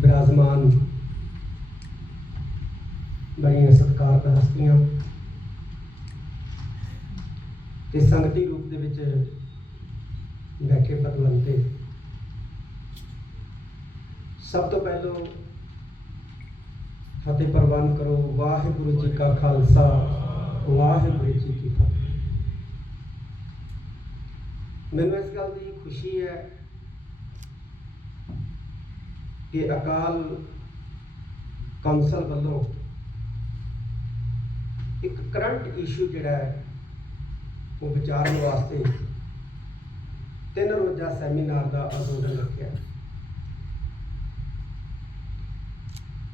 ਬਿਰਾਜਮਾਨ ਬੜੀਆਂ ਸਤਿਕਾਰਤ ਹਸਤੀਆਂ ਤੇ ਸੰਗਤੀ ਰੂਪ ਦੇ ਵਿੱਚ ਬੈਠੇ ਪਤਵੰਤੇ ਸਭ ਤੋਂ ਪਹਿਲਾਂ ਫਤਿਹ ਪ੍ਰਵਾਨ ਕਰੋ, ਵਾਹਿਗੁਰੂ ਜੀ ਕਾ ਖਾਲਸਾ, ਵਾਹਿਗੁਰੂ ਜੀ ਕੀ ਫਤਿਹ। ਮੈਨੂੰ ਇਸ ਗੱਲ ਦੀ ਖੁਸ਼ੀ ਹੈ ਕਿ ਅਕਾਲ ਕੌਂਸਲ ਵੱਲੋਂ ਇੱਕ ਕਰੰਟ ਇਸ਼ੂ ਜਿਹੜਾ ਹੈ, ਉਹ ਵਿਚਾਰਨ ਵਾਸਤੇ ਤਿੰਨ ਰੋਜ਼ਾ ਸੈਮੀਨਾਰ ਦਾ ਆਯੋਜਨ ਰੱਖਿਆ।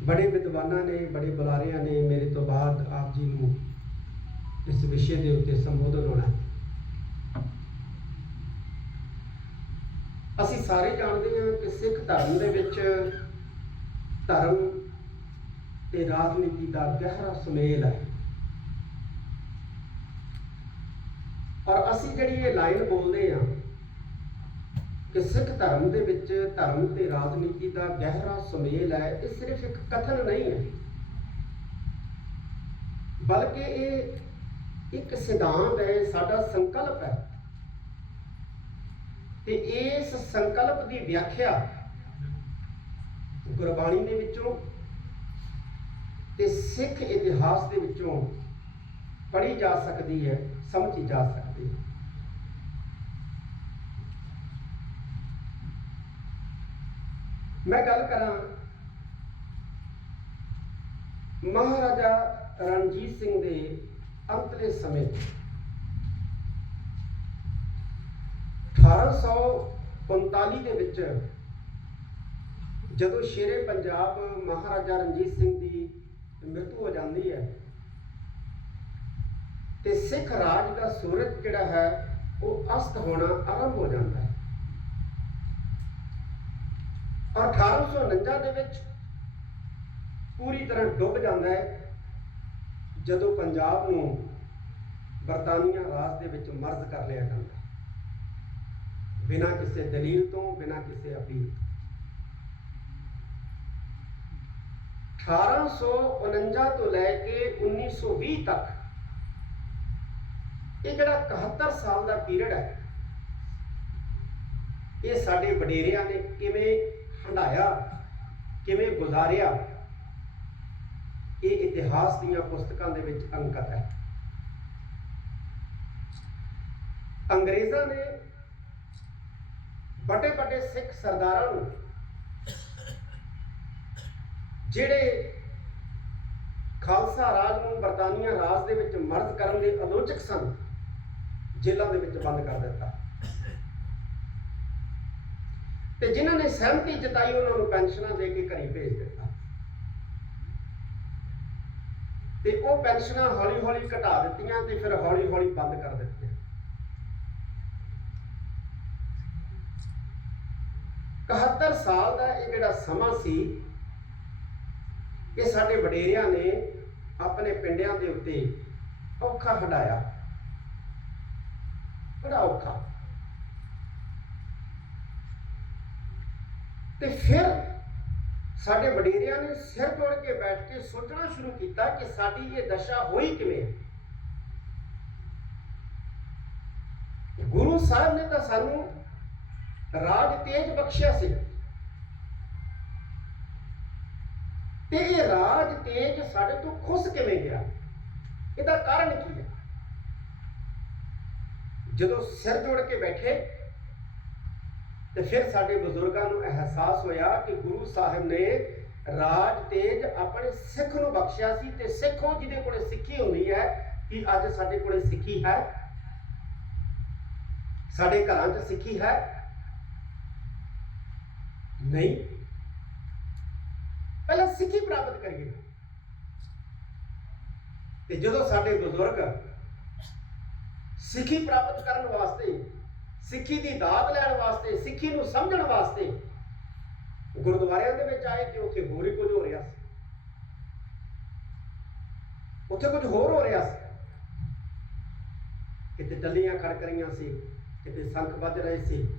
ਬੜੇ ਵਿਦਵਾਨਾਂ ਨੇ, ਬੜੇ ਬੁਲਾਰਿਆਂ ਨੇ ਮੇਰੇ ਤੋਂ ਬਾਅਦ ਆਪ ਜੀ ਨੂੰ ਇਸ ਵਿਸ਼ੇ ਦੇ ਉੱਤੇ ਸੰਬੋਧਨ ਹੋਣਾ ਹੈ ਅਸੀਂ ਸਾਰੇ ਜਾਣਦੇ ਹਾਂ ਕਿ ਸਿੱਖ ਧਰਮ ਦੇ ਵਿੱਚ ਧਰਮ ਤੇ ਰਾਜਨੀਤੀ ਦਾ ਗਹਿਰਾ ਸੁਮੇਲ ਹੈ। ਔਰ ਅਸੀਂ ਜਿਹੜੀ ਇਹ ਲਾਈਨ ਬੋਲਦੇ ਹਾਂ ਕਿ ਸਿੱਖ ਧਰਮ ਦੇ ਵਿੱਚ ਧਰਮ ਤੇ ਰਾਜਨੀਤੀ ਦਾ ਗਹਿਰਾ ਸੁਮੇਲ ਹੈ, ਇਹ ਸਿਰਫ ਇੱਕ ਕਥਨ ਨਹੀਂ ਹੈ। ਬਲਕਿ ਇਹ ਇੱਕ ਸਿਧਾਂਤ ਹੈ, ਸਾਡਾ ਸੰਕਲਪ ਹੈ। ਤੇ ਇਸ ਸੰਕਲਪ ਦੀ ਵਿਆਖਿਆ ਗੁਰਬਾਣੀ ਦੇ ਵਿੱਚੋਂ ਤੇ ਸਿੱਖ ਇਤਿਹਾਸ ਦੇ ਵਿੱਚੋਂ ਪੜ੍ਹੀ ਜਾ ਸਕਦੀ ਹੈ, ਸਮਝੀ ਜਾ ਸਕਦੀ ਹੈ। ਮੈਂ ਗੱਲ ਕਰਾਂ ਮਹਾਰਾਜਾ ਰਣਜੀਤ ਸਿੰਘ ਦੇ ਅੰਤਲੇ ਸਮੇਂ ਦੀ। 1839 ਦੇ ਵਿੱਚ ਜਦੋਂ ਸ਼ੇਰੇ ਪੰਜਾਬ ਮਹਾਰਾਜਾ ਰਣਜੀਤ ਸਿੰਘ ਦੀ ਮ੍ਰਿਤੂ ਹੋ ਜਾਂਦੀ ਹੈ, ਤੇ ਸਿੱਖ ਰਾਜ ਦਾ ਸੂਰਜ ਜਿਹੜਾ ਹੈ, ਉਹ ਅਸਤ ਹੋਣਾ ਆਰੰਭ ਹੋ ਜਾਂਦਾ ਹੈ ਔਰ 1849 ਦੇ ਵਿੱਚ ਪੂਰੀ ਤਰ੍ਹਾਂ ਡੁੱਬ ਜਾਂਦਾ ਹੈ, ਜਦੋਂ ਪੰਜਾਬ ਨੂੰ ਬਰਤਾਨੀਆ ਰਾਜ ਦੇ ਵਿੱਚ ਮਰਜ਼ ਕਰ ਲਿਆ ਜਾਂਦਾ ਹੈ ਬਿਨਾਂ ਕਿਸੇ ਦਲੀਲ ਤੋਂ, ਬਿਨਾਂ ਕਿਸੇ ਅਪੀਲ ਤੋਂ। 1849 ਤੋਂ ਲੈ ਕੇ 1920 ਤੱਕ, ਇਹ ਜਿਹੜਾ 71 ਸਾਲ ਦਾ ਪੀਰੀਅਡ ਹੈ, ਇਹ ਸਾਡੇ ਵਡੇਰਿਆਂ ਨੇ ਕਿਵੇਂ ਹੰਡਾਇਆ ਕਿਵੇਂ ਗੁਜ਼ਾਰਿਆ, ਇਹ ਇਤਿਹਾਸ ਦੀਆਂ ਪੁਸਤਕਾਂ ਦੇ ਵਿੱਚ ਅੰਕਿਤ ਹੈ। ਅੰਗਰੇਜ਼ਾਂ ਨੇ ਵੱਡੇ ਵੱਡੇ ਸਿੱਖ ਸਰਦਾਰਾਂ ਨੂੰ ਜਿਹੜੇ ਖਾਲਸਾ ਰਾਜ ਨੂੰ ਬਰਤਾਨੀਆ ਰਾਜ ਦੇ ਵਿੱਚ ਮਰਦ ਕਰਨ ਦੇ ਆਲੋਚਕ ਸਨ, ਜੇਲ੍ਹਾਂ ਦੇ ਵਿੱਚ ਬੰਦ ਕਰ ਦਿੱਤਾ। ਤੇ ਜਿਨ੍ਹਾਂ ਨੇ ਸਹਿਮਤੀ ਜਤਾਈ, ਉਹਨਾਂ ਨੂੰ ਪੈਨਸ਼ਨਾਂ ਦੇ ਕੇ ਘਰੇ ਭੇਜ ਦਿੱਤਾ। ਤੇ ਉਹ ਪੈਨਸ਼ਨਾਂ ਹੌਲੀ ਹੌਲੀ ਘਟਾ ਦਿੱਤੀਆਂ ਤੇ ਫਿਰ ਹੌਲੀ ਹੌਲੀ ਬੰਦ ਕਰ ਦਿੱਤੀਆਂ 71 ਸਾਲ ਦਾ ਇਹ ਜਿਹੜਾ ਸਮਾਂ ਸੀ, ਇਹ ਸਾਡੇ ਵਡੇਰਿਆਂ ਨੇ ਆਪਣੇ ਪਿੰਡਿਆਂ ਦੇ ਉੱਤੇ ਔਖਾ ਹਟਾਇਆ। ਬੜਾ ਔਖਾ। ਤੇ ਫਿਰ ਸਾਡੇ ਵਡੇਰਿਆਂ ਨੇ ਸਿਰ ਤੋੜ ਕੇ ਬੈਠ ਕੇ ਸੋਚਣਾ ਸ਼ੁਰੂ ਕੀਤਾ ਕਿ ਸਾਡੀ ਇਹ ਦਸ਼ਾ ਹੋਈ ਕਿਵੇਂ? ਗੁਰੂ ਸਾਹਿਬ ਨੇ ਤਾਂ ਸਾਨੂੰ ਰਾਜ ਤੇਜ ਬਖਸ਼ਿਆ ਸੀ। ਤੇ ਇਹ ਰਾਜ ਤੇਜ ਸਾਡੇ ਤੋਂ ਖੁੱਸ ਕਿਵੇਂ ਗਿਆ? ਇਹਦਾ ਕਾਰਨ ਕੀ ਹੈ? ਜਦੋਂ ਸਿਰ ਜੋੜ ਕੇ ਬੈਠੇ, ਤੇ ਫਿਰ ਸਾਡੇ ਬਜ਼ੁਰਗਾਂ ਨੂੰ ਅਹਿਸਾਸ ਹੋਇਆ ਕਿ ਗੁਰੂ ਸਾਹਿਬ ਨੇ ਰਾਜ ਤੇਜ ਆਪਣੇ ਸਿੱਖ ਨੂੰ ਬਖਸ਼ਿਆ ਸੀ ਤੇ ਸਿੱਖੋ ਜਿਹਦੇ ਕੋਲੇ ਸਿੱਖੀ ਹੁੰਦੀ ਹੈ, ਕਿ ਅੱਜ ਸਾਡੇ ਕੋਲੇ ਸਿੱਖੀ ਹੈ? ਸਾਡੇ ਘਰਾਂ 'ਚ ਸਿੱਖੀ ਹੈ? ਨਹੀਂ। ਪਹਿਲਾਂ ਸਿੱਖੀ ਪ੍ਰਾਪਤ ਕਰੀਏ। ਤੇ ਜਦੋਂ ਸਾਡੇ ਬਜ਼ੁਰਗ ਸਿੱਖੀ ਪ੍ਰਾਪਤ ਕਰਨ ਵਾਸਤੇ, ਸਿੱਖੀ ਦੀ ਦਾਤ ਲੈਣ ਵਾਸਤੇ, ਸਿੱਖੀ ਨੂੰ ਸਮਝਣ ਵਾਸਤੇ ਗੁਰਦੁਆਰਿਆਂ ਦੇ ਵਿੱਚ ਆਏ ਕਿ ਉੱਥੇ ਹੋਰ ਹੀ ਕੁਝ ਹੋ ਰਿਹਾ ਸੀ। ਉੱਥੇ ਕੁਝ ਹੋਰ ਹੋ ਰਿਹਾ ਸੀ। ਕਿਤੇ ਟੱਲੀਆਂ ਖੜਕ ਰਹੀਆਂ ਸੀ, ਕਿਤੇ ਸੰਖ ਵੱਜ ਰਹੇ ਸੀ।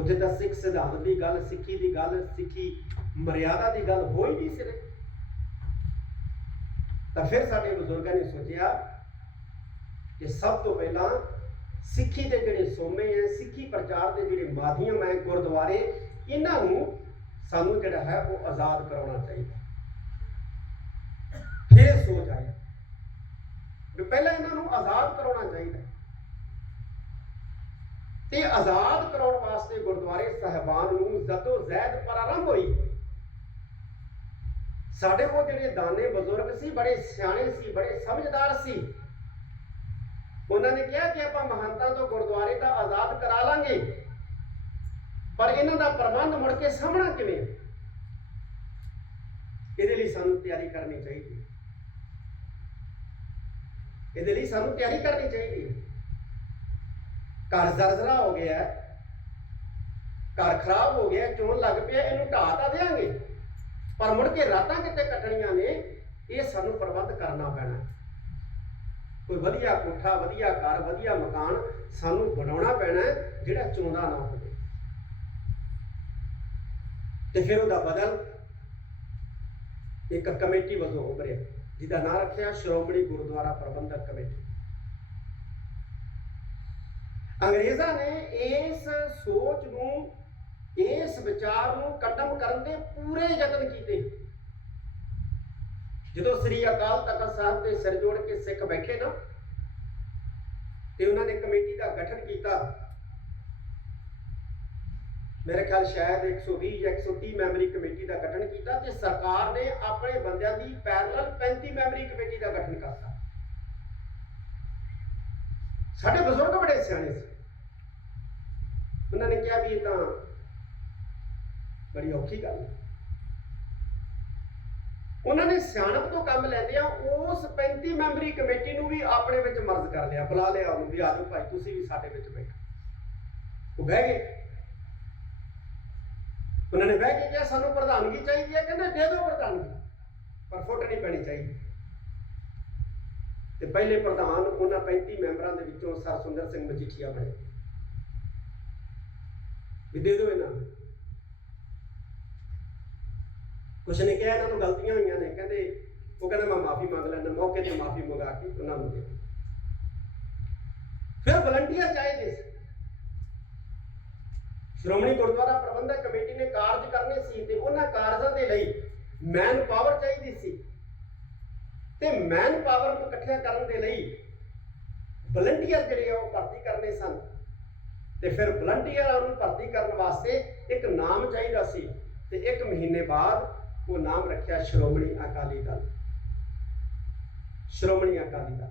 ਉੱਥੇ ਤਾਂ ਸਿੱਖ ਸਿਧਾਂਤ ਦੀ ਗੱਲ, ਸਿੱਖੀ ਦੀ ਗੱਲ, ਸਿੱਖੀ ਮਰਿਆਦਾ ਦੀ ਗੱਲ ਹੋਈ ਨਹੀਂ ਸਿਰੇ ਤਾਂ ਫਿਰ ਸਾਡੇ ਬਜ਼ੁਰਗਾਂ ਨੇ ਸੋਚਿਆ ਕਿ ਸਭ ਤੋਂ ਪਹਿਲਾਂ ਸਿੱਖੀ ਦੇ ਜਿਹੜੇ ਸੋਮੇ ਹੈ ਸਿੱਖੀ ਪ੍ਰਚਾਰ ਦੇ ਜਿਹੜੇ ਮਾਧਿਅਮ ਹੈ ਗੁਰਦੁਆਰੇ, ਇਹਨਾਂ ਨੂੰ ਸਾਨੂੰ ਜਿਹੜਾ ਹੈ ਉਹ ਆਜ਼ਾਦ ਕਰਾਉਣਾ ਚਾਹੀਦਾ। ਫਿਰ ਸੋਚ ਆਈ ਵੀ ਪਹਿਲਾਂ ਇਹਨਾਂ ਨੂੰ ਆਜ਼ਾਦ ਕਰਾਉਣਾ ਚਾਹੀਦਾ। ਤੇ ਆਜ਼ਾਦ ਕਰਾਉਣ ਵਾਸਤੇ ਗੁਰਦੁਆਰੇ ਸਾਹਿਬਾਨ ਨੂੰ ਜ਼ਦੋ ਜ਼ਹਿਦ ਪ੍ਰਾਰੰਭ ਹੋਈ, ਸਾਡੇ ਕੋਲ ਜਿਹੜੇ ਦਾਨੇ ਬਜ਼ੁਰਗ ਸੀ, ਬੜੇ ਸਿਆਣੇ ਸੀ, ਬੜੇ ਸਮਝਦਾਰ ਸੀ, ਉਹਨਾਂ ਨੇ ਕਿਹਾ ਕਿ ਆਪਾਂ ਮਹੰਤਾਂ ਤੋਂ ਗੁਰਦੁਆਰੇ ਦਾ ਆਜ਼ਾਦ ਕਰਾ ਲਾਂਗੇ। ਪਰ ਇਹਨਾਂ ਦਾ ਪ੍ਰਬੰਧ ਮੁੜ ਕੇ ਸਾਹਮਣਾ ਕਿਵੇਂ? ਇਹਦੇ ਲਈ ਸਾਨੂੰ ਤਿਆਰੀ ਕਰਨੀ ਚਾਹੀਦੀ ਹੈ। ਇਹਦੇ ਲਈ ਸਾਨੂੰ ਤਿਆਰੀ ਕਰਨੀ ਚਾਹੀਦੀ ਹੈ। ਘਰ ਜ਼ਰਜ਼ਰਾ ਹੋ ਗਿਆ, ਘਰ ਖਰਾਬ ਹੋ ਗਿਆ, ਚੋਣ ਲੱਗ ਪਿਆ, ਇਹਨੂੰ ਢਾਹ ਤਾਂ ਦੇਾਂਗੇ ਪਰ ਮੁੜ ਕੇ ਰਾਤਾਂ ਕਿਤੇ ਕੱਟਣੀਆਂ ਨੇ, ਇਹ ਸਾਨੂੰ ਪ੍ਰਬੰਧ ਕਰਨਾ ਪੈਣਾ। ਕੋਈ ਵਧੀਆ ਕੋਠਾ, ਵਧੀਆ ਘਰ, ਵਧੀਆ ਮਕਾਨ ਸਾਨੂੰ ਬਣਾਉਣਾ ਪੈਣਾ, ਜਿਹੜਾ ਚੋਂਦਾ ਨਾ ਹੋਵੇ। ਤੇ ਫਿਰ ਉਹਦਾ ਬਦਲ ਇੱਕ ਕਮੇਟੀ ਵਜੋਂ ਉਭਰਿਆ, ਜਿਹਦਾ ਨਾਂ ਰੱਖਿਆ ਸ਼੍ਰੋਮਣੀ ਗੁਰਦੁਆਰਾ ਪ੍ਰਬੰਧਕ ਕਮੇਟੀ। ਅੰਗਰੇਜ਼ਾਂ ਨੇ ਇਸ ਸੋਚ ਨੂੰ, ਇਸ ਵਿਚਾਰ ਨੂੰ ਕਦਮ ਕਰਨ ਦੇ ਪੂਰੇ ਯਤਨ ਕੀਤੇ। ਜਦੋਂ ਸ੍ਰੀ ਅਕਾਲ ਤਖਤ ਸਾਹਿਬ ਤੇ ਸਿਰ ਜੋੜ ਕੇ ਸਿੱਖ ਬੈਠੇ ਨਾ, ਤੇ ਉਹਨਾਂ ਨੇ ਕਮੇਟੀ ਦਾ ਗਠਨ ਕੀਤਾ। ਮੇਰੇ ਖਿਆਲ ਸ਼ਾਇਦ 120 ਜਾਂ 130 ਮੈਂਬਰੀ ਕਮੇਟੀ ਦਾ ਗਠਨ ਕੀਤਾ ਤੇ ਸਰਕਾਰ ਨੇ ਆਪਣੇ ਬੰਦਿਆਂ ਦੀ ਪੈਰਲਲ 35 ਮੈਂਬਰੀ ਕਮੇਟੀ ਦਾ ਗਠਨ ਕਰਤਾ। ਸਾਡੇ ਬਜ਼ੁਰਗ ਬੜੇ ਸਿਆਣੇ ਸੀ। ਉਹਨਾਂ ਨੇ ਕਿਹਾ ਵੀ ਇਹ ਤਾਂ ਬੜੀ ਔਖੀ ਗੱਲ ਹੈ। ਉਹਨਾਂ ਨੇ ਸਿਆਣਪ ਤੋਂ ਕੰਮ ਲੈਂਦਿਆਂ ਉਸ 35 ਮੈਂਬਰੀ ਕਮੇਟੀ ਨੂੰ ਵੀ ਆਪਣੇ ਵਿੱਚ ਮਰਜ਼ ਕਰ ਲਿਆ, ਬੁਲਾ ਲਿਆ ਉਹਨੂੰ ਵੀ ਆਜੋ ਭਾਈ, ਤੁਸੀਂ ਵੀ ਸਾਡੇ ਵਿੱਚ ਬੈਠੋ। ਉਹ ਬਹਿ ਗਏ। ਉਹਨਾਂ ਨੇ ਬਹਿ ਕੇ ਕਿਹਾ, ਸਾਨੂੰ ਪ੍ਰਧਾਨਗੀ ਚਾਹੀਦੀ ਹੈ? ਕਹਿੰਦੇ, ਦੇ ਦਿਓ ਪ੍ਰਧਾਨਗੀ, ਪਰ ਫੁੱਟ ਨਹੀਂ ਪੈਣੀ ਚਾਹੀਦੀ। ਤੇ ਪਹਿਲੇ ਪ੍ਰਧਾਨ ਉਹਨਾਂ 35 ਮੈਂਬਰਾਂ ਦੇ ਵਿੱਚੋਂ ਸਰ ਸੁੰਦਰ ਸਿੰਘ ਮਜੀਠੀਆ ਬਣੇ। ਵੀ ਦੇ ਦਿਓ ਇਹਨਾਂ ਨੂੰ। ਕੁਛ ਨੇ ਕਿਹਾ ਇਹਨਾਂ ਨੂੰ ਗਲਤੀਆਂ ਹੋਈਆਂ ਨੇ, ਕਹਿੰਦੇ ਉਹ ਕਹਿੰਦਾ ਮੈਂ ਮਾਫੀ ਮੰਗ ਲੈਣਾ ਮੌਕੇ ਤੇ ਮਾਫੀ ਮੰਗਾ ਕੇ ਉਹਨਾਂ ਨੂੰ ਦੇ ਫਿਰ ਵਲੰਟੀਅਰ ਚਾਹੀਦੇ ਸੀ। ਸ਼੍ਰੋਮਣੀ ਗੁਰਦੁਆਰਾ ਪ੍ਰਬੰਧਕ ਕਮੇਟੀ ਨੇ ਕਾਰਜ ਕਰਨੇ ਸੀ ਤੇ ਉਹਨਾਂ ਕਾਰਜਾਂ ਦੇ ਲਈ ਮੈਨ ਪਾਵਰ ਚਾਹੀਦੀ ਸੀ। ਤੇ ਮੈਨ ਪਾਵਰ ਨੂੰ ਇਕੱਠਿਆ ਕਰਨ ਦੇ ਲਈ ਵਲੰਟੀਅਰ ਜਿਹੜੇ ਆ ਉਹ ਭਰਤੀ ਕਰਨੇ ਸਨ। ਤੇ ਫਿਰ ਵਲੰਟੀਅਰਾਂ ਨੂੰ ਭਰਤੀ ਕਰਨ ਵਾਸਤੇ ਇੱਕ ਨਾਮ ਚਾਹੀਦਾ ਸੀ ਤੇ ਇੱਕ ਮਹੀਨੇ ਬਾਅਦ ਉਹ ਨਾਮ ਰੱਖਿਆ ਸ਼੍ਰੋਮਣੀ ਅਕਾਲੀ ਦਲ। ਸ਼੍ਰੋਮਣੀ ਅਕਾਲੀ ਦਲ।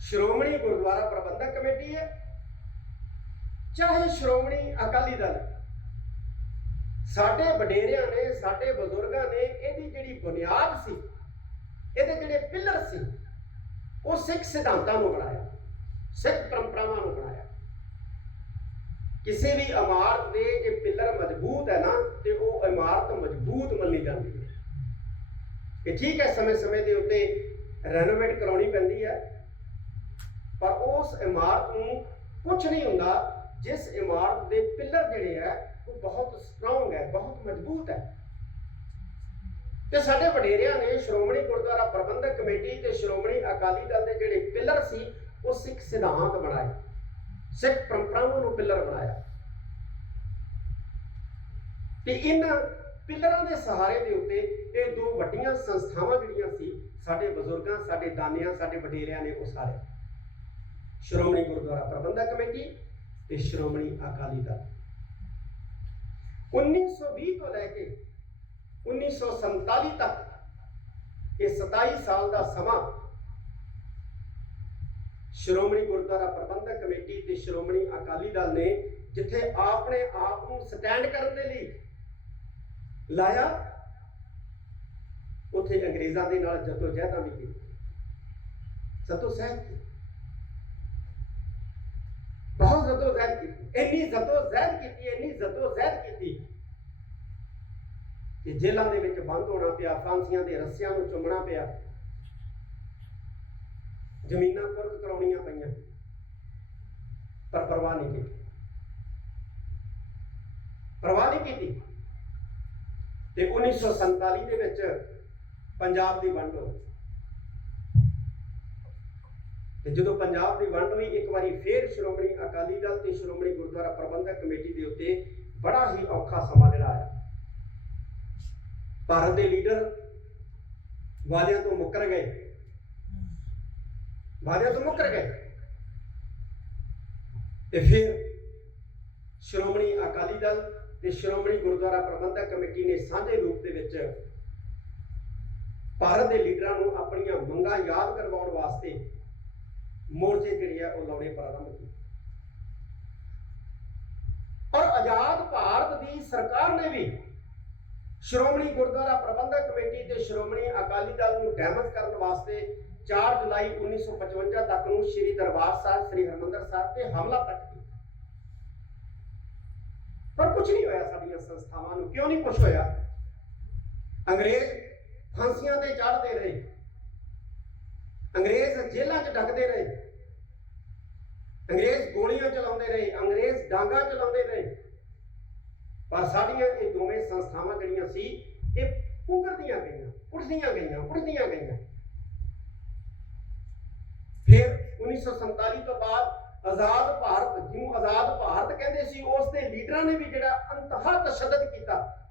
ਸ਼੍ਰੋਮਣੀ ਗੁਰਦੁਆਰਾ ਪ੍ਰਬੰਧਕ ਕਮੇਟੀ ਹੈ। ਚਾਹੇ ਸ਼੍ਰੋਮਣੀ ਅਕਾਲੀ ਦਲ। ਸਾਡੇ ਵਡੇਰਿਆਂ ਨੇ, ਸਾਡੇ ਬਜ਼ੁਰਗਾਂ ਨੇ ਇਹਦੀ ਜਿਹੜੀ ਬੁਨਿਆਦ ਸੀ, ਇਹਦੇ ਜਿਹੜੇ ਪਿਲਰ ਸੀ, ਉਹ ਸਿੱਖ ਸਿਧਾਂਤਾਂ ਨੂੰ ਬਣਾਇਆ, ਸਿੱਖ ਪਰੰਪਰਾਵਾਂ ਨੂੰ ਬਣਾਇਆ। ਕਿਸੇ ਵੀ ਇਮਾਰਤ ਦੇ ਜੇ ਪਿਲਰ ਮਜ਼ਬੂਤ ਹੈ ਨਾ, ਤੇ ਉਹ ਇਮਾਰਤ ਮਜ਼ਬੂਤ ਮੰਨੀ ਜਾਂਦੀ ਹੈ। ਕਿ ਠੀਕ ਹੈ, ਸਮੇਂ-ਸਮੇਂ ਦੇ ਉੱਤੇ ਰੈਨੋਵੇਟ ਕਰਾਉਣੀ ਪੈਂਦੀ ਹੈ। ਪਰ ਉਸ ਇਮਾਰਤ ਨੂੰ ਕੁਝ ਨਹੀਂ ਹੁੰਦਾ, ਜਿਸ ਇਮਾਰਤ ਦੇ ਪਿੱਲਰ ਜਿਹੜੇ ਹੈ, ਉਹ ਬਹੁਤ ਸਟਰੋਂਗ ਹੈ, ਬਹੁਤ ਮਜ਼ਬੂਤ ਹੈ। ਤੇ ਸਾਡੇ ਵਡੇਰਿਆਂ ਨੇ ਸ਼੍ਰੋਮਣੀ ਗੁਰਦੁਆਰਾ ਪ੍ਰਬੰਧਕ ਕਮੇਟੀ ਤੇ ਸ਼੍ਰੋਮਣੀ ਅਕਾਲੀ ਦਲ ਦੇ ਜਿਹੜੇ ਪਿੱਲਰ ਸੀ, ਉਹ ਸਿੱਖ ਸਿਧਾਂਤ ਬਣਾਏ। ਸਿੱਖ ਪਰੰਪਰਾਵਾਂ ਨੂੰ ਪਿੱਲਰ ਬਣਾਇਆ। ਤੇ ਇਹਨਾਂ ਪਿਲਰਾਂ ਦੇ ਸਹਾਰੇ ਦੇ ਉੱਤੇ ਇਹ ਦੋ ਵੱਡੀਆਂ ਸੰਸਥਾਵਾਂ ਜਿਹੜੀਆਂ ਸੀ, ਸਾਡੇ ਬਜ਼ੁਰਗਾਂ, ਸਾਡੇ ਦਾਨਿਆਂ, ਸਾਡੇ ਵਡੇਰਿਆਂ ਨੇ ਉਸਾਰੇ ਸ਼੍ਰੋਮਣੀ ਗੁਰਦੁਆਰਾ ਪ੍ਰਬੰਧਕ ਕਮੇਟੀ ਤੇ ਸ਼੍ਰੋਮਣੀ ਅਕਾਲੀ ਦਲ। 1920 ਤੋਂ ਲੈ ਕੇ 1947 ਤੱਕ ਇਹ 27 ਸਾਲ ਦਾ ਸਮਾਂ ਸ਼੍ਰੋਮਣੀ ਗੁਰਦੁਆਰਾ ਪ੍ਰਬੰਧਕ ਕਮੇਟੀ ਤੇ ਸ਼੍ਰੋਮਣੀ ਅਕਾਲੀ ਦਲ ਨੇ ਜਿੱਥੇ ਆਪਣੇ ਆਪ ਨੂੰ ਸਟੈਂਡ ਕਰਨ ਦੇ ਲਈ ਲਾਇਆ, ਉੱਥੇ ਅੰਗਰੇਜ਼ਾਂ ਦੇ ਨਾਲ ਜਦੋ ਜਹਿਦਾਂ ਵੀ ਕੀਤੀ। ਸਤੋ ਸਹਿਬ ਬਹੁਤ ਜਦੋ ਜ਼ਹਿਦ ਕੀਤੀ। ਇੰਨੀ ਜਦੋ ਜ਼ਹਿਰ ਕੀਤੀ, ਇੰਨੀ ਜਦੋ ਜ਼ਹਿਰ ਕੀਤੀ ਕਿ ਜੇਲ੍ਹਾਂ ਦੇ ਵਿੱਚ ਬੰਦ ਹੋਣਾ ਪਿਆ, ਫਾਂਸੀਆਂ ਦੇ ਰੱਸਿਆਂ ਨੂੰ ਚੁੰਮਣਾ ਪਿਆ। ਜ਼ਮੀਨਾਂ ਕੁਰਕ ਕਰਾਉਣੀਆਂ ਪਈਆਂ। ਪਰ ਪਰਵਾਹ ਨਹੀਂ ਕੀਤੀ। ਪਰਵਾਹ ਨਹੀਂ ਕੀਤੀ। ਤੇ 1947 ਦੇ ਵਿੱਚ ਪੰਜਾਬ ਦੀ ਵੰਡ ਹੋਈ। ਤੇ ਜਦੋਂ ਪੰਜਾਬ ਦੀ ਵੰਡ ਹੋਈ, ਇੱਕ ਵਾਰੀ ਫੇਰ ਸ਼੍ਰੋਮਣੀ ਅਕਾਲੀ ਦਲ ਤੇ ਸ਼੍ਰੋਮਣੀ ਗੁਰਦੁਆਰਾ ਪ੍ਰਬੰਧਕ ਕਮੇਟੀ ਦੇ ਉੱਤੇ ਬੜਾ ਹੀ ਔਖਾ ਸਮਾਂ ਜਿਹੜਾ ਆਇਆ। ਭਾਰਤ ਦੇ ਲੀਡਰ ਵਾਲਿਆਂ ਤੋਂ ਮੁੱਕਰ ਗਏ। ਵਾਅਦਿਆਂ ਤੋਂ ਮੁੱਕਰ ਗਏ। ਤੇ ਫਿਰ ਸ਼੍ਰੋਮਣੀ ਅਕਾਲੀ ਦਲ ਤੇ ਸ਼੍ਰੋਮਣੀ ਗੁਰਦੁਆਰਾ ਪ੍ਰਬੰਧਕ ਕਮੇਟੀ ਨੇ ਸਾਂਝੇ ਰੂਪ ਦੇ ਵਿੱਚ ਭਾਰਤ ਦੇ ਲੀਡਰਾਂ ਨੂੰ ਆਪਣੀਆਂ ਮੰਗਾਂ ਯਾਦ ਕਰਵਾਉਣ ਵਾਸਤੇ ਮੋਰਚੇ ਜਿਹੜੇ ਆ ਉਹ ਲਾਉਣੇ ਪ੍ਰਾਰੰਭ ਕੀਤੇ। ਔਰ ਆਜ਼ਾਦ ਭਾਰਤ ਦੀ ਸਰਕਾਰ ਨੇ ਵੀ ਸ਼੍ਰੋਮਣੀ ਗੁਰਦੁਆਰਾ ਪ੍ਰਬੰਧਕ ਕਮੇਟੀ ਤੇ ਸ਼੍ਰੋਮਣੀ ਅਕਾਲੀ ਦਲ ਨੂੰ ਡੈਮੇਜ ਕਰਨ ਵਾਸਤੇ 4 ਜੁਲਾਈ 1955 ਤੱਕ ਨੂੰ ਸ੍ਰੀ ਦਰਬਾਰ ਸਾਹਿਬ, ਸ੍ਰੀ ਹਰਮੰਦਰ ਸਾਹਿਬ ਤੇ ਹਮਲਾ ਤੱਕ ਕੀਤਾ। ਪਰ ਕੁਝ ਨਹੀਂ ਹੋਇਆ ਸਾਡੀਆਂ ਸੰਸਥਾਵਾਂ ਨੂੰ। ਕਿਉਂ ਨਹੀਂ ਕੁਝ ਹੋਇਆ? ਅੰਗਰੇਜ਼ ਫਾਂਸੀਆਂ ਤੇ ਚੜ੍ਹਦੇ ਰਹੇ। ਅੰਗਰੇਜ਼ ਜੇਲ੍ਹਾਂ 'ਚ ਡੱਕਦੇ ਰਹੇ। ਅੰਗਰੇਜ਼ ਗੋਲੀਆਂ ਚਲਾਉਂਦੇ ਰਹੇ, ਅੰਗਰੇਜ਼ ਡਾਂਗਾ ਚਲਾਉਂਦੇ ਰਹੇ। ਪਰ ਸਾਡੀਆਂ ਇਹ ਦੋਵੇਂ ਸੰਸਥਾਵਾਂ ਜਿਹੜੀਆਂ ਸੀ, ਇਹ ਪੁੰਗਰਦੀਆਂ ਗਈਆਂ ਉੱਠਦੀਆਂ ਗਈਆਂ ਉੱਠਦੀਆਂ ਗਈਆਂ। ਫਿਰ 1947 ਤੋਂ ਬਾਅਦ ਆਜ਼ਾਦ ਭਾਰਤ, ਜਿਹਨੂੰ ਆਜ਼ਾਦ ਭਾਰਤ ਕਹਿੰਦੇ ਸੀ ਉਸ ਦੇ ਲੀਡਰਾਂ ਨੇ ਵੀ ਜਿਹੜਾ ਅੰਤਹਾ ਤਸ਼ੱਦਦ ਕੀਤਾ।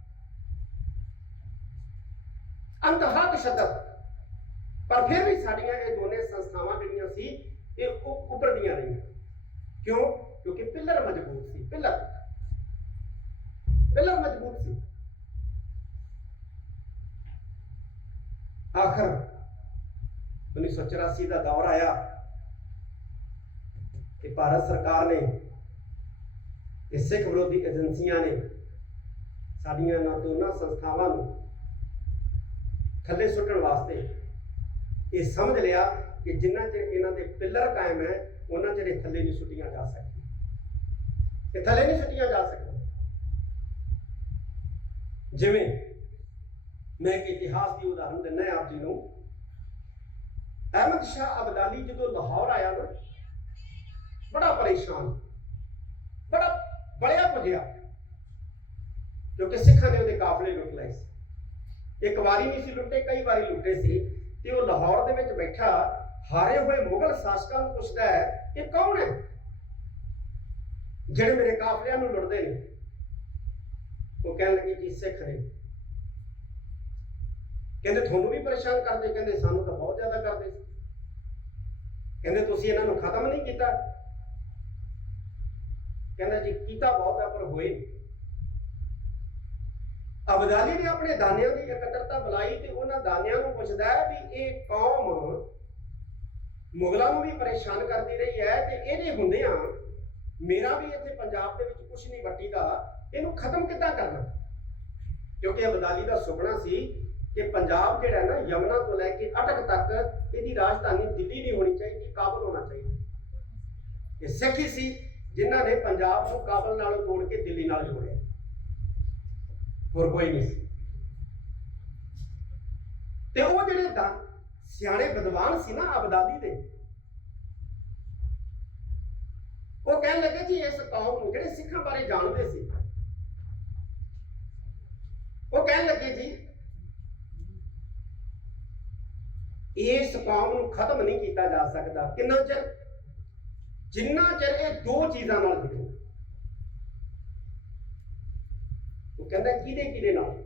ਅੰਤਹਾ ਤਸ਼ੱਦਦ। ਪਰ ਫਿਰ ਵੀ ਸਾਡੀਆਂ ਇਹ ਦੋਨੇ ਸੰਸਥਾਵਾਂ ਜਿਹੜੀਆਂ ਸੀ, ਇਹ ਉ- ਰਹੀਆਂ। ਕਿਉਂ? ਕਿਉਂਕਿ ਪਿੱਲਰ ਮਜ਼ਬੂਤ ਸੀ, ਪਿੱਲਰ। ਪਿੱਲਰ ਮਜ਼ਬੂਤ ਸੀ। ਆਖਰ 1984 ਦਾ ਦੌਰ ਆਇਆ। ਕਿ ਭਾਰਤ ਸਰਕਾਰ ਨੇ ਤੇ ਸਿੱਖ ਵਿਰੋਧੀ ਏਜੰਸੀਆਂ ਨੇ ਸਾਡੀਆਂ ਇਹਨਾਂ ਦੋਨਾਂ ਸੰਸਥਾਵਾਂ ਨੂੰ ਥੱਲੇ ਸੁੱਟਣ ਵਾਸਤੇ ਇਹ ਸਮਝ ਲਿਆ ਕਿ ਜਿੰਨਾ ਚਿਰ ਇਹਨਾਂ ਦੇ ਪਿੱਲਰ ਕਾਇਮ ਹੈ, ਉਹਨਾਂ ਚਿਰ ਇਹ ਥੱਲੇ ਨਹੀਂ ਸੁੱਟੀਆਂ ਜਾ ਸਕਦੀਆਂ। ਇਹ ਥੱਲੇ ਨਹੀਂ ਸੁੱਟੀਆਂ ਜਾ ਸਕਦੀਆਂ। ਜਿਵੇਂ ਮੈਂ ਇੱਕ ਇਤਿਹਾਸ ਦੀ ਉਦਾਹਰਨ ਦਿੰਦਾ ਆਪ ਜੀ ਨੂੰ। ਅਹਿਮਦ ਸ਼ਾਹ ਅਬਦਾਲੀ ਜਦੋਂ ਲਾਹੌਰ ਆਇਆ ਨਾ ਬੜਾ ਪਰੇਸ਼ਾਨ। ਬੜਾ ਬੜਿਆ ਭੁਜਿਆ। ਕਿਉਂਕਿ ਸਿੱਖਾਂ ਨੇ ਉਹਦੇ ਕਾਫਲੇ ਲੁੱਟ ਲਏ ਸੀ। ਇੱਕ ਵਾਰੀ ਨਹੀਂ ਸੀ ਲੁੱਟੇ, ਕਈ ਵਾਰੀ ਲੁੱਟੇ ਸੀ। ਤੇ ਉਹ ਲਾਹੌਰ ਦੇ ਵਿੱਚ ਬੈਠਾ, ਹਾਰੇ ਹੋਏ ਮੁਗਲ ਸ਼ਾਸਕਾਂ ਨੂੰ ਪੁੱਛਦਾ ਹੈ, ਇਹ ਕੌਣ ਹੈ? ਜਿਹੜੇ ਮੇਰੇ ਕਾਫਲਿਆਂ ਨੂੰ ਲੁੱਟਦੇ ਨੇ। ਉਹ ਕਹਿਣ ਲੱਗੇ ਜੀ ਸਿੱਖ ਨੇ। ਕਹਿੰਦੇ, ਤੁਹਾਨੂੰ ਵੀ ਪਰੇਸ਼ਾਨ ਕਰਦੇ? ਕਹਿੰਦੇ, ਸਾਨੂੰ ਤਾਂ ਬਹੁਤ ਜ਼ਿਆਦਾ ਕਰਦੇ ਸੀ। ਕਹਿੰਦੇ, ਤੁਸੀਂ ਇਹਨਾਂ ਨੂੰ ਖਤਮ ਨਹੀਂ ਕੀਤਾ? ਕਹਿੰਦਾ ਜੀ ਕੀਤਾ ਬਹੁਤ ਹੈ ਪਰ ਹੋਏ ਅਬਦਾਲੀ ਨੇ ਆਪਣੇ ਦਾਨਿਆਂ ਦੀ ਇਕੱਤਰਤਾ ਬੁਲਾਈ ਤੇ ਉਹਨਾਂ ਦਾਨਿਆਂ ਨੂੰ ਪੁੱਛਦਾ ਹੈ ਵੀ ਇਹ ਕੌਮ ਮੁਗਲਾਂ ਨੂੰ ਵੀ ਪਰੇਸ਼ਾਨ ਕਰਦੀ ਰਹੀ ਹੈ ਤੇ ਇਹਦੇ ਹੁੰਦਿਆਂ ਮੇਰਾ ਵੀ ਇੱਥੇ ਪੰਜਾਬ ਦੇ ਵਿੱਚ ਕੁਝ ਨਹੀਂ ਵੱਟੀਦਾ, ਇਹਨੂੰ ਖਤਮ ਕਿੱਦਾਂ ਕਰਨਾ? ਕਿਉਂਕਿ ਅਬਦਾਲੀ ਦਾ ਸੁਪਨਾ ਸੀ ਕਿ ਪੰਜਾਬ ਜਿਹੜਾ ਨਾ ਯਮਨਾ ਤੋਂ ਲੈ ਕੇ ਅਟਕ ਤੱਕ ਇਹਦੀ ਰਾਜਧਾਨੀ ਦਿੱਲੀ ਨਹੀਂ ਹੋਣੀ ਚਾਹੀਦੀ, ਕਾਬਲ ਹੋਣਾ ਚਾਹੀਦਾ। ਇਹ ਸਿੱਖ ਹੀ ਸੀ। ਜਿਨ੍ਹਾਂ ਨੇ ਪੰਜਾਬ ਨੂੰ ਕਾਬਲ ਨਾਲ ਤੋੜ ਕੇ ਦਿੱਲੀ ਨਾਲ ਜੋੜਿਆ। ਹੋਰ ਕੋਈ ਨਹੀਂ ਸੀ। ਤੇ ਉਹ ਜਿਹੜੇ ਦਾ, ਸਿਆਣੇ ਵਿਦਵਾਨ ਸੀ ਨਾ ਅਬਦਾਲੀ ਦੇ, ਉਹ ਕਹਿਣ ਲੱਗੇ ਜੀ ਇਸ ਕੌਮ ਨੂੰ ਜਿਹੜੇ ਸਿੱਖਾਂ ਬਾਰੇ ਜਾਣਦੇ ਸੀ, ਉਹ ਕਹਿਣ ਲੱਗੇ ਜੀ, ਇਸ ਕੌਮ ਨੂੰ ਖਤਮ ਨਹੀਂ ਕੀਤਾ ਜਾ ਸਕਦਾ। ਕਿੰਨਾ ਚਿਰ ਜਿੰਨਾ ਚਿਰ ਇਹ ਦੋ ਚੀਜ਼ਾਂ ਨਾਲ ਜੁੜੇ ਉਹ ਕਹਿੰਦਾ, ਕਿਹਦੇ ਕਿਹਦੇ ਨਾਲ?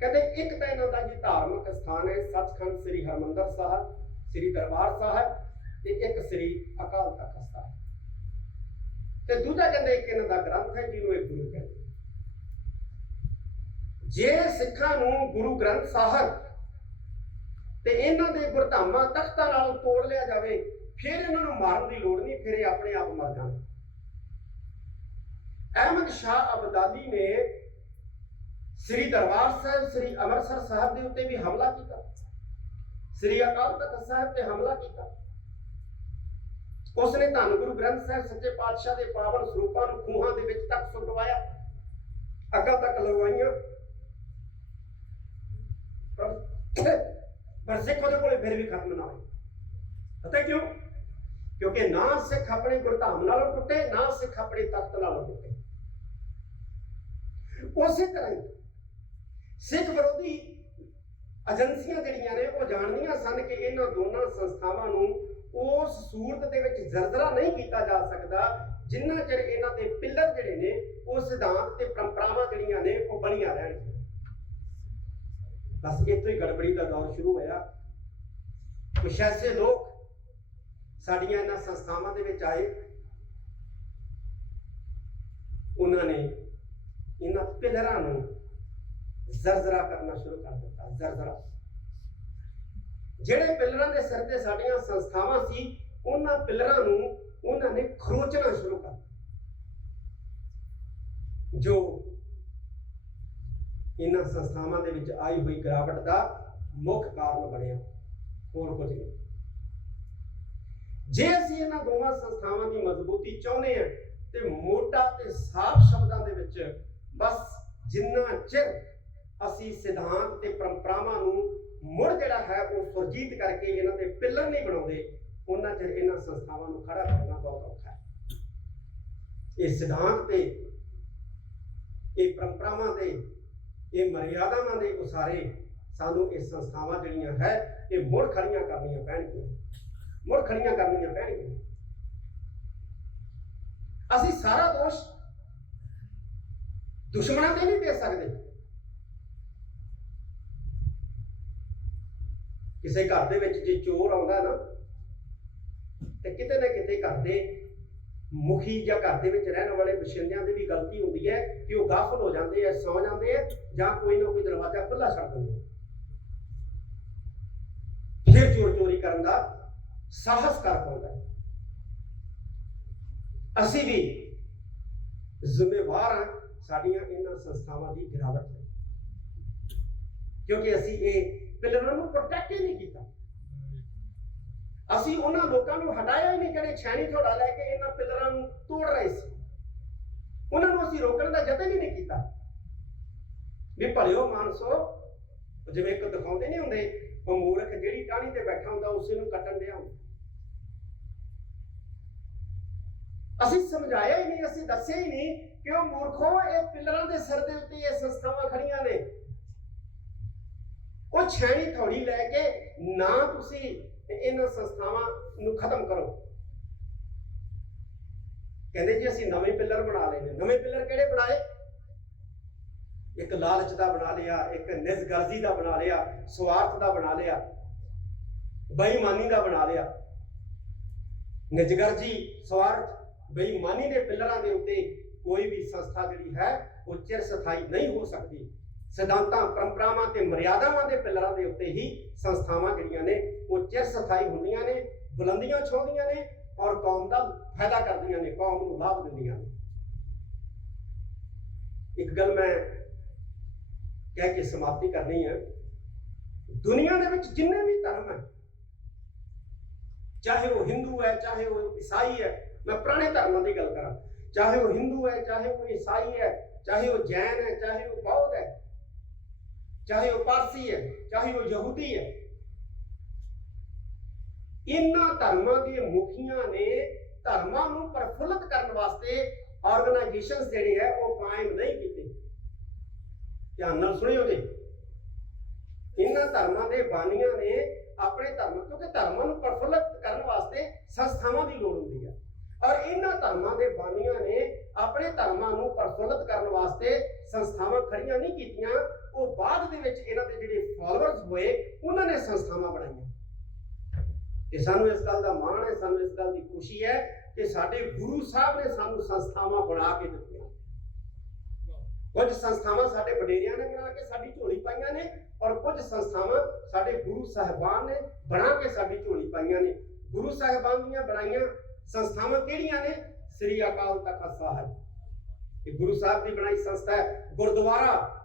ਕਹਿੰਦੇ, ਇੱਕ ਤਾਂ ਇਹਨਾਂ ਦਾ ਜੀ ਧਾਰਮਿਕ ਸਥਾਨ ਹੈ, ਸੱਚਖੰਡ ਸ੍ਰੀ ਹਰਮੰਦਰ ਸਾਹਿਬ, ਸ੍ਰੀ ਦਰਬਾਰ ਸਾਹਿਬ ਤੇ ਇੱਕ ਸ੍ਰੀ ਅਕਾਲ ਤਖਤ ਸਾਹਿਬ। ਤੇ ਦੂਜਾ ਕਹਿੰਦੇ, ਇੱਕ ਇਹਨਾਂ ਦਾ ਗ੍ਰੰਥ ਹੈ, ਜਿਹਨੂੰ ਇਹ ਗੁਰੂ ਕਹਿੰਦੇ ਜੇ ਸਿੱਖਾਂ ਨੂੰ ਗੁਰੂ ਗ੍ਰੰਥ ਸਾਹਿਬ ਤੇ ਇਹਨਾਂ ਦੇ ਗੁਰਧਾਮਾਂ ਤਖਤਾਂ ਨਾਲ ਤੋੜ ਲਿਆ ਜਾਵੇ ਫਿਰ ਇਹਨਾਂ ਨੂੰ ਮਾਰਨ ਦੀ ਲੋੜ ਨਹੀਂ, ਫਿਰ ਇਹ ਆਪਣੇ ਆਪ ਮਰ ਜਾਣ। ਅਹਿਮਦ ਸ਼ਾਹ ਅਬਦਾਦੀ ਨੇ ਸ੍ਰੀ ਦਰਬਾਰ ਸਾਹਿਬ, ਸ੍ਰੀ ਅੰਮ੍ਰਿਤਸਰ ਸਾਹਿਬ ਦੇ ਉੱਤੇ ਵੀ ਹਮਲਾ ਕੀਤਾ। ਸ੍ਰੀ ਅਕਾਲ ਤਖਤ ਸਾਹਿਬ ਤੇ ਹਮਲਾ ਕੀਤਾ। ਉਸਨੇ ਧੰਨ ਗੁਰੂ ਗ੍ਰੰਥ ਸਾਹਿਬ ਸੱਚੇ ਪਾਤਸ਼ਾਹ ਦੇ ਪਾਵਨ ਸਰੂਪਾਂ ਨੂੰ ਖੂਹਾਂ ਦੇ ਵਿੱਚ ਤੱਕ ਸੁੱਟਵਾਇਆ। ਅੱਗਾ ਤੱਕ ਲਗਵਾਈਆਂ। ਪਰ ਪਰ ਸਿੱਖ ਉਹਦੇ ਕੋਲੇ ਫਿਰ ਵੀ ਖਤਮ ਨਾ ਹੋਏ। ਪਤਾ ਕਿਉਂ? ਕਿਉਂਕਿ ਨਾ ਸਿੱਖ ਆਪਣੇ ਗੁਰਧਾਮ ਨਾਲੋਂ ਟੁੱਟੇ, ਨਾ ਸਿੱਖ ਆਪਣੇ ਤਖਤ ਨਾਲੋਂ ਟੁੱਟੇ। ਉਸੇ ਤਰ੍ਹਾਂ ਹੀ ਸਿੱਖ ਵਿਰੋਧੀ ਏਜੰਸੀਆਂ ਜਿਹੜੀਆਂ ਨੇ, ਉਹ ਜਾਣਦੀਆਂ ਸਨ ਕਿ ਇਹਨਾਂ ਦੋਨਾਂ ਸੰਸਥਾਵਾਂ ਨੂੰ ਉਸ ਸੂਰਤ ਦੇ ਵਿੱਚ ਜ਼ਰਜ਼ਰਾ ਨਹੀਂ ਕੀਤਾ ਜਾ ਸਕਦਾ, ਜਿੰਨਾ ਚਿਰ ਇਹਨਾਂ ਦੇ ਪਿੱਲਰ ਜਿਹੜੇ ਨੇ, ਉਹ ਸਿਧਾਂਤ ਤੇ ਪਰੰਪਰਾਵਾਂ ਜਿਹੜੀਆਂ ਨੇ, ਉਹ ਬਣੀਆਂ ਰਹਿਣਗੀਆਂ ਬਸ ਇੱਥੋਂ ਹੀ ਗੜਬੜੀ ਦਾ ਦੌਰ ਸ਼ੁਰੂ ਹੋਇਆ। ਕੁਛ ਐਸੇ ਲੋਕ ਸਾਡੀਆਂ ਇਹਨਾਂ ਸੰਸਥਾਵਾਂ ਦੇ ਵਿੱਚ ਆਏ। ਉਹਨਾਂ ਨੇ ਇਹਨਾਂ ਪਿਲਰਾਂ ਨੂੰ ਜ਼ਰਜ਼ਰਾ ਕਰਨਾ ਸ਼ੁਰੂ ਕਰ ਦਿੱਤਾ, ਜ਼ਰਜ਼ਰਾ। ਜਿਹੜੇ ਪਿਲਰਾਂ ਦੇ ਸਿਰ ਤੇ ਸਾਡੀਆਂ ਸੰਸਥਾਵਾਂ ਸੀ, ਉਹਨਾਂ ਪਿਲਰਾਂ ਨੂੰ ਉਹਨਾਂ ਨੇ ਖਰੋਚਣਾ ਸ਼ੁਰੂ ਕਰ ਜੋ ਇਹਨਾਂ ਸੰਸਥਾਵਾਂ ਦੇ ਵਿੱਚ ਆਈ ਹੋਈ ਗਿਰਾਵਟ ਦਾ ਮੁੱਖ ਕਾਰਨ ਬਣਿਆ, ਹੋਰ ਕੁਝ ਨਹੀਂ। ਜੇ ਅਸੀਂ ਇਹਨਾਂ ਦੋਵਾਂ ਸੰਸਥਾਵਾਂ ਦੀ ਮਜ਼ਬੂਤੀ ਚਾਹੁੰਦੇ ਹਾਂ ਤੇ ਮੋਟਾ ਤੇ ਸਾਫ਼ ਸ਼ਬਦਾਂ ਦੇ ਵਿੱਚ ਬਸ ਜਿੰਨਾ ਚਿਰ ਅਸੀਂ ਸਿਧਾਂਤ ਤੇ ਪਰੰਪਰਾਵਾਂ ਨੂੰ ਮੁੜ ਜਿਹੜਾ ਹੈ ਉਹ ਸੁਰਜੀਤ ਕਰਕੇ ਇਹਨਾਂ ਦੇ ਪਿੱਲਰ ਨਹੀਂ ਬਣਾਉਂਦੇ ਉਹਨਾਂ ਚਿਰ ਇਹਨਾਂ ਸੰਸਥਾਵਾਂ ਨੂੰ ਖੜਾ ਕਰਨਾ ਬਹੁਤ ਔਖਾ ਹੈ। ਇਹ ਸਿਧਾਂਤ ਤੇ, ਇਹ ਪਰੰਪਰਾਵਾਂ ਤੇ, ਇਹ ਮਰਿਆਦਾਵਾਂ ਦੇ ਉਸਾਰੇ ਸਾਨੂੰ ਇਹ ਸੰਸਥਾਵਾਂ ਜਿਹੜੀਆਂ ਹੈ, ਇਹ ਮੁੜ ਖੜੀਆਂ ਕਰਨੀਆਂ ਪੈਣਗੀਆਂ। ਮੁੜ ਖੜੀਆਂ ਕਰਨੀਆਂ ਪੈਣਗੀਆਂ। ਅਸੀਂ ਸਾਰਾ ਦੋਸ਼ ਦੁਸ਼ਮਣਾਂ ਤੇ ਨਹੀਂ ਦੇ ਸਕਦੇ। ਕਿਸੇ ਘਰ ਦੇ ਵਿੱਚ ਜੇ ਚੋਰ ਆਉਂਦਾ ਨਾ, ਤੇ ਕਿਤੇ ਨਾ ਕਿਤੇ ਘਰ ਦੇ ਮੁਖੀ ਜਾਂ ਘਰ ਦੇ ਵਿੱਚ ਰਹਿਣ ਵਾਲੇ ਬਸ਼ਿੰਦਿਆਂ ਦੀ ਵੀ ਗਲਤੀ ਹੁੰਦੀ ਹੈ ਕਿ ਉਹ ਗਾਫਲ ਹੋ ਜਾਂਦੇ ਆ, ਸੌ ਜਾਂਦੇ ਆ ਜਾਂ ਕੋਈ ਨਾ ਕੋਈ ਦਰਵਾਜ਼ਾ ਖੁੱਲਾ ਛੱਡ ਦਿੰਦੇ ਫਿਰ ਚੋਰ ਚੋਰੀ ਕਰਨ ਦਾ ਸਾਹਸ ਕਰ ਪਾਉਂਦਾ ਅਸੀਂ ਵੀ ਜ਼ਿੰਮੇਵਾਰ ਹਾਂ, ਸਾਡੀਆਂ ਇਹਨਾਂ ਸੰਸਥਾਵਾਂ ਦੀ ਗਿਰਾਵਟ ਲਈ ਕਿਉਂਕਿ ਅਸੀਂ ਇਹ ਪਿਲਰਾਂ ਨੂੰ ਪ੍ਰੋਟੈਕਟ ਹੀ ਨਹੀਂ ਕੀਤਾ। ਅਸੀਂ ਉਹਨਾਂ ਲੋਕਾਂ ਨੂੰ ਹਟਾਇਆ ਹੀ ਨਹੀਂ, ਜਿਹੜੇ ਛੈਣੀ ਝੋੜਾ ਲੈ ਕੇ ਇਹਨਾਂ ਪਿਲਰਾਂ ਨੂੰ ਤੋੜ ਰਹੇ ਸੀ। ਉਹਨਾਂ ਨੂੰ ਅਸੀਂ ਰੋਕਣ ਦਾ ਯਤਨ ਹੀ ਨਹੀਂ ਕੀਤਾ। ਵੀ ਭਲਿਓ ਮਾਨਸੋ ਜਿਵੇਂ ਇੱਕ ਦਿਖਾਉਂਦੇ ਨਹੀਂ ਹੁੰਦੇ, ਉਹ ਮੂਰਖ ਜਿਹੜੀ ਟਾਹਣੀ ਤੇ ਬੈਠਾ ਹੁੰਦਾ, ਉਸੇ ਨੂੰ ਕੱਟਣ ਡਿਆ ਹੁੰਦਾ। ਅਸੀਂ ਸਮਝਾਇਆ ਹੀ ਨਹੀਂ, ਅਸੀਂ ਦੱਸਿਆ ਹੀ ਨਹੀਂ ਕਿ ਉਹ ਮੂਰਖੋ ਇਹ ਪਿਲਰਾਂ ਦੇ ਸਿਰ ਦੇ ਉੱਤੇ ਇਹ ਸੰਸਥਾਵਾਂ ਖੜੀਆਂ ਨੇ। ਉਹ ਛੈਣੀ ਥੋੜੀ ਲੈ ਕੇ ਨਾ ਤੁਸੀਂ ਇਹਨਾਂ ਸੰਸਥਾਵਾਂ ਨੂੰ ਖਤਮ ਕਰੋ। ਕਹਿੰਦੇ ਜੀ, ਅਸੀਂ ਨਵੇਂ ਪਿੱਲਰ ਬਣਾ ਲਏ ਨੇ। ਨਵੇਂ ਪਿੱਲਰ ਕਿਹੜੇ ਬਣਾਏ? ਇੱਕ ਲਾਲਚ ਦਾ ਬਣਾ ਲਿਆ, ਇੱਕ ਨਿਸਗਰਜ਼ੀ ਦਾ ਬਣਾ ਲਿਆ, ਸਵਾਰਥ ਦਾ ਬਣਾ ਲਿਆ, ਬੇਈਮਾਨੀ ਦਾ ਬਣਾ ਲਿਆ। ਨਿਜਗਰਜੀ, ਸਵਾਰਥ ਬੇਈਮਾਨੀ ਦੇ ਪਿੱਲਰਾਂ ਦੇ ਉੱਤੇ ਕੋਈ ਵੀ ਸੰਸਥਾ ਜਿਹੜੀ ਹੈ, ਉਹ ਚਿਰ ਸਥਾਈ ਨਹੀਂ ਹੋ ਸਕਦੀ। ਸਿਧਾਂਤਾਂ, ਪਰੰਪਰਾਵਾਂ ਤੇ ਮਰਿਆਦਾਵਾਂ ਦੇ ਪਿੱਲਰਾਂ ਦੇ ਉੱਤੇ ਹੀ ਸੰਸਥਾਵਾਂ ਜਿਹੜੀਆਂ ਨੇ, ਉਹ ਚਿਰ ਸਥਾਈ ਹੁੰਦੀਆਂ ਨੇ, ਬੁਲੰਦੀਆਂ ਛੋਹਦੀਆਂ ਨੇ ਔਰ ਕੌਮ ਦਾ ਫਾਇਦਾ ਕਰਦੀਆਂ ਨੇ, ਕੌਮ ਨੂੰ ਲਾਭ ਦਿੰਦੀਆਂ ਨੇ। ਇੱਕ ਗੱਲ ਮੈਂ ਕਹਿ ਕੇ ਸਮਾਪਤੀ ਕਰਨੀ ਹੈ। ਦੁਨੀਆ ਦੇ ਵਿੱਚ ਜਿੰਨੇ ਵੀ ਧਰਮ ਹੈ, ਚਾਹੇ ਉਹ ਹਿੰਦੂ ਹੈ, ਚਾਹੇ ਉਹ ਈਸਾਈ ਹੈ ਮੈਂ ਪੁਰਾਣੇ ਧਰਮਾਂ ਦੀ ਗੱਲ ਕਰਾਂ। ਚਾਹੇ ਉਹ ਹਿੰਦੂ ਹੈ, ਚਾਹੇ ਉਹ ਈਸਾਈ ਹੈ, ਚਾਹੇ ਉਹ ਜੈਨ ਹੈ, ਚਾਹੇ ਉਹ ਬੌਧ ਹੈ, ਚਾਹੇ ਉਹ ਪਾਰਸੀ ਹੈ, ਚਾਹੇ ਉਹ ਯਹੂਦੀ ਹੈ। ਇਹਨਾਂ ਧਰਮਾਂ ਦੇ ਮੁਖੀਆਂ ਨੇ ਧਰਮਾਂ ਨੂੰ ਪ੍ਰਫੁੱਲਤ ਕਰਨ ਵਾਸਤੇ ਆਰਗੇਨਾਈਜੇਸ਼ਨਸ ਜਿਹੜੇ ਹੈ, ਉਹ ਕਾਇਮ ਨਹੀਂ ਕੀਤੇ। ਧਿਆਨ ਨਾਲ ਸੁਣਿਓ ਜੀ। ਇਹਨਾਂ ਧਰਮਾਂ ਦੇ ਬਾਨੀਆਂ ਨੇ ਆਪਣੇ ਧਰਮ, ਕਿਉਂਕਿ ਧਰਮਾਂ ਨੂੰ ਪ੍ਰਫੁੱਲਤ ਕਰਨ ਵਾਸਤੇ ਸੰਸਥਾਵਾਂ ਦੀ ਲੋੜ ਹੁੰਦੀ ਹੈ। ਔਰ ਇਹਨਾਂ ਧਰਮਾਂ ਦੇ ਬਾਨੀਆਂ ਨੇ ਆਪਣੇ ਧਰਮਾਂ ਨੂੰ ਪ੍ਰਫੁੱਲਤ ਕਰਨ ਵਾਸਤੇ ਸੰਸਥਾਵਾਂ ਖੜੀਆਂ ਨਹੀਂ ਕੀਤੀਆਂ। ਉਹ ਬਾਅਦ ਦੇ ਵਿੱਚ ਇਹਨਾਂ ਦੇ ਜਿਹੜੇ ਫਾਲੋਅਰਸ ਹੋਏ, ਉਹਨਾਂ ਨੇ ਸੰਸਥਾਵਾਂ ਬਣਾਈਆਂ। ਤੇ ਸਾਨੂੰ ਇਸ ਗੱਲ ਦਾ ਮਾਣ ਹੈ, ਸਾਨੂੰ ਇਸ ਗੱਲ ਦੀ ਖੁਸ਼ੀ ਹੈ ਕਿ ਸਾਡੇ ਗੁਰੂ ਸਾਹਿਬ ਨੇ ਸਾਨੂੰ ਸੰਸਥਾਵਾਂ ਬਣਾ ਕੇ ਦਿੱਤੀਆਂ। ਕੁਝ ਸੰਸਥਾਵਾਂ ਸਾਡੇ ਵਡੇਰਿਆਂ ਨੇ ਬਣਾ ਕੇ, ਸਾਡੀ ਝੋਲੀ ਪਾਈਆਂ ਨੇ ਔਰ ਕੁਝ ਸੰਸਥਾਵਾਂ ਸਾਡੇ ਗੁਰੂ ਸਾਹਿਬਾਨ ਨੇ ਬਣਾ ਕੇ ਸਾਡੀ ਝੋਲੀ ਪਾਈਆਂ ਨੇ। ਗੁਰੂ ਸਾਹਿਬਾਨ ਦੀਆਂ ਬਣਾਈਆਂ ਸੰਸਥਾਵਾਂ ਕਿਹੜੀਆਂ ਨੇ? ਸ੍ਰੀ ਅਕਾਲ ਤਖਤ ਸਾਹਿਬ। ਇਹ ਗੁਰੂ ਸਾਹਿਬ ਦੀ ਬਣਾਈ ਸੰਸਥਾ ਹੈ, ਗੁਰਦੁਆਰਾ।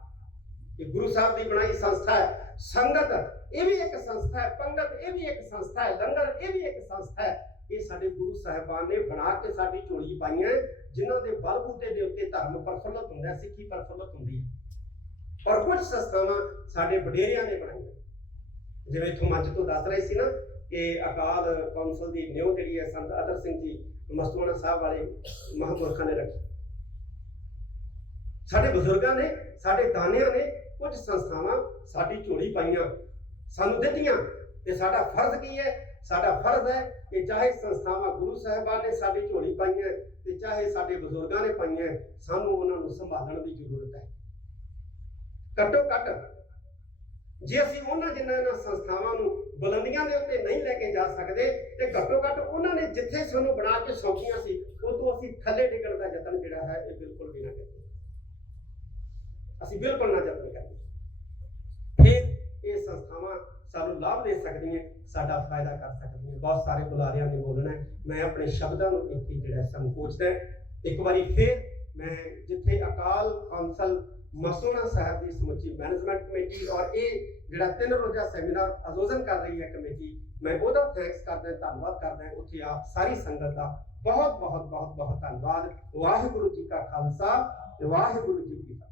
ਇਹ ਗੁਰੂ ਸਾਹਿਬ ਦੀ ਬਣਾਈ ਸੰਸਥਾ ਹੈ, ਸੰਗਤ। ਇਹ ਵੀ ਇੱਕ ਸੰਸਥਾ ਹੈ, ਪੰਗਤ ਇਹ ਵੀ ਇੱਕ ਸੰਸਥਾ ਹੈ, ਲੰਗਰ ਇਹ ਵੀ ਇੱਕ ਸੰਸਥਾ ਹੈ। ਇਹ ਸਾਡੇ ਗੁਰੂ ਸਾਹਿਬਾਨ ਨੇ ਬਣਾ ਕੇ ਸਾਡੀ ਝੋਲੀ ਪਾਈਆਂ ਜਿਨ੍ਹਾਂ ਦੇ ਬਲਬੂਤੇ ਦੇ ਉੱਤੇ ਧਰਮ ਪ੍ਰਫੁੱਲਤ ਹੁੰਦਾ, ਸਿੱਖੀ ਪ੍ਰਫੁੱਲਤ ਹੁੰਦੀ ਹੈ। ਔਰ ਕੁਝ ਸੰਸਥਾਵਾਂ ਸਾਡੇ ਵਡੇਰਿਆਂ ਨੇ ਬਣਾਈਆਂ। ਜਿਵੇਂ ਇੱਥੋਂ ਮੰਚ ਤੋਂ ਦੱਸ ਰਹੇ ਸੀ ਨਾ ਕਿ ਅਕਾਲ ਕੌਂਸਲ ਦੀ ਨਿਉ ਜਿਹੜੀ ਹੈ ਸੰਤ ਅਦਰ ਸਿੰਘ ਜੀ ਮਸਤੂਆਣਾ ਸਾਹਿਬ ਵਾਲੇ ਮਹਾਂਪੁਰਖਾਂ ਨੇ ਰੱਖੀ। ਸਾਡੇ ਬਜ਼ੁਰਗਾਂ ਨੇ, ਸਾਡੇ ਦਾਨਿਆਂ ਨੇ ਕੁਝ ਸੰਸਥਾਵਾਂ ਸਾਡੀ ਝੋਲੀ ਪਾਈਆਂ, ਸਾਨੂੰ ਦਿੱਤੀਆਂ ਤੇ ਸਾਡਾ ਫਰਜ਼ ਕੀ ਹੈ? ਸਾਡਾ ਫਰਜ਼ ਹੈ ਕਿ ਚਾਹੇ ਸੰਸਥਾਵਾਂ ਗੁਰੂ ਸਾਹਿਬਾਨ ਨੇ ਸਾਡੀ ਝੋਲੀ ਪਾਈਆਂ ਤੇ ਚਾਹੇ ਸਾਡੇ ਬਜ਼ੁਰਗਾਂ ਨੇ ਪਾਈਆਂ, ਸਾਨੂੰ ਉਹਨਾਂ ਨੂੰ ਸੰਭਾਲਣ ਦੀ ਜ਼ਰੂਰਤ ਹੈ। ਘੱਟੋ ਘੱਟ ਜੇ ਅਸੀਂ ਉਹਨਾਂ ਜਿਨ੍ਹਾਂ ਇਹਨਾਂ ਸੰਸਥਾਵਾਂ ਨੂੰ ਬੁਲੰਦੀਆਂ ਦੇ ਉੱਤੇ ਨਹੀਂ ਲੈ ਕੇ ਜਾ ਸਕਦੇ ਤੇ ਘੱਟੋ ਘੱਟ ਉਹਨਾਂ ਨੇ ਜਿੱਥੇ ਸਾਨੂੰ ਬਣਾ ਕੇ ਸੌਂਪੀਆਂ ਸੀ ਉਹ ਤੋਂ ਅਸੀਂ ਥੱਲੇ ਡਿੱਗਣ ਦਾ ਯਤਨ ਜਿਹੜਾ ਹੈ ਇਹ ਬਿਲਕੁਲ ਵੀ ਨਾ ਕਰੀਏ। ਅਸੀਂ ਬਿਲਕੁਲ ਨਾ ਯਤਨ ਕਰੀਏ। ਫਿਰ ਇਹ ਸੰਸਥਾਵਾਂ ਸਾਨੂੰ ਲਾਭ ਦੇ ਸਕਦੀਆਂ ਸਾਡਾ ਫਾਇਦਾ ਕਰ ਸਕਦੀਆਂ ਬਹੁਤ ਸਾਰੇ ਬੁਲਾਰਿਆਂ ਨੇ ਬੋਲਣਾ ਮੈਂ ਆਪਣੇ ਸ਼ਬਦਾਂ ਨੂੰ ਇੱਥੇ ਜਿਹੜਾ ਸੰਕੋਚਦਾ ਹੈ। ਇੱਕ ਵਾਰੀ ਫਿਰ ਮੈਂ ਜਿੱਥੇ ਅਕਾਲ ਕੌਂਸਲ ਮਸੂਨਾ ਸਾਹਿਬ ਦੀ ਸਮੁੱਚੀ ਮੈਨੇਜਮੈਂਟ ਕਮੇਟੀ ਔਰ ਇਹ ਜਿਹੜਾ ਤਿੰਨ ਰੋਜ਼ਾ ਸੈਮੀਨਾਰ ਆਯੋਜਨ ਕਰ ਰਹੀ ਹੈ ਕਮੇਟੀ ਮੈਂ ਉਹਦਾ ਥੈਂਕਸ ਕਰਦਾ ਧੰਨਵਾਦ ਕਰਦਾ ਉੱਥੇ ਆਪ ਸਾਰੀ ਸੰਗਤ ਦਾ ਬਹੁਤ ਬਹੁਤ ਬਹੁਤ ਬਹੁਤ ਧੰਨਵਾਦ ਵਾਹਿਗੁਰੂ ਜੀ ਕਾ ਖਾਲਸਾ ਵਾਹਿਗੁਰੂ ਜੀ ਕੀ ਫਤਿਹ